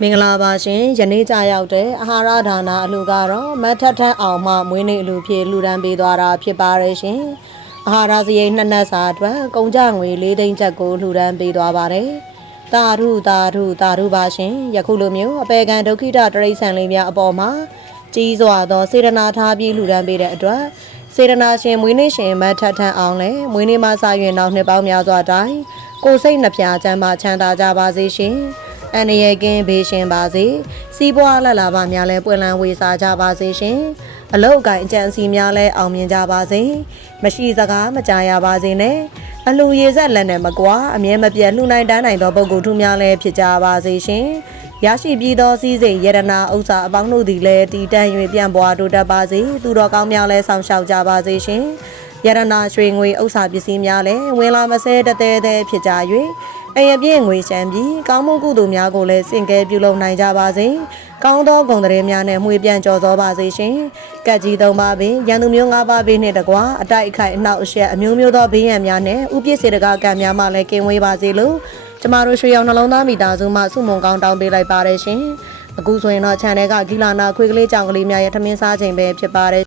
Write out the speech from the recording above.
မင်္ဂလာပါရှင်ယနေ့ကြရောက်တဲ့အာဟာရဒါနအလှူကတော့မတ်ထထန်းအောင်မှမွေးနေ့အလှူဖြစ်လှူဒန်းပေးသွားတာဖြစ်ပါရဲ့ရှင်အာဟာရစရိတ်နှစ်နက်စာအတွက်ကုန်ကြငွေ၄သိန်းကျပ်ကိုလှူဒန်းပေးသွားပါတယ်တာရုပါရှင်ယခုလိုမျိုးအပေကံဒုက္ခိတတရိษံလေးများအပေါ်မှာကြီးစွာသောစေတနာထားပြီးလှူဒန်းပေးတဲ့အတွက်စေတနာရှင်မွေးနေ့ရှင်မတ်ထထန်းအောင်လည်းမွေးနေ့မှာစရွင်နောက်နှစ်ပေါင်းများစွာတိုင်ကိုယ်စိတ်နှဖျားချမ်းသာချမ်းသာကြပါစေရှင်အန္တရာယ်ကင်းဘေးရှင်ပါစေစီးပွားလက်လာပါများလဲပွင့်လန်းဝေစားကြပါစေရှင်အလောက်အကင်အကြံစီများလဲအောင်မြင်ကြပါစေမရှိစကားမကြားရပါစေနဲ့အလူရည်ဆက်လက်နဲ့မကွာအမြဲမပြတ်လှူနိုင်တန်းနိုင်သောပုဂ္ဂိုလ်ထူးများလဲဖြစ်ကြပါစေရှင်ရရှိပြီးသောစည်းစိမ်ယရနာဥစ္စာအပေါင်းတို့သည်လည်းတည်တံ့၍ပြန့်ပွားတိုးတက်ပါစေသူတော်ကောင်းများလဲဆောင်ရှောက်ကြပါစေရှင်ယရနာရွှေငွေဥစ္စာပစ္စည်းများလဲဝင်လာမဆဲတသေးသေးဖြစ်ကြ၍အယပြည့်ငွေရှမ်းပြီးကောင်းမှုကုသိုလ်များကိုလည်းစင်ကဲပြုလုပ်နိုင်ကြပါစေ။ကောင်းသောဂုဏ်သတင်းများနဲ့မှွေပြန်ကြော်သောပါစေရှင်။ကတ်ကြီး၃ပါးပင်ရန်သူမျိုး၅ပါးပင်နှင့်တကွာအတိုက်အခိုက်အနှောက်အယှက်အမျိုးမျိုးသောဘေးရန်များနဲ့ဥပစ္စေတကကံများမှလည်းကင်းဝေးပါစေလို့ကျမတို့ရွှေရောင်နှလုံးသားမိသားစုမှဆုမွန်ကောင်းတောင်းပေးလိုက်ပါတယ်ရှင်။အခုဆိုရင်တော့ channel ကဂီလာနာခွေးကလေးကြောင်ကလေးများရဲ့ထမင်းစားချိန်ပဲဖြစ်ပါတယ်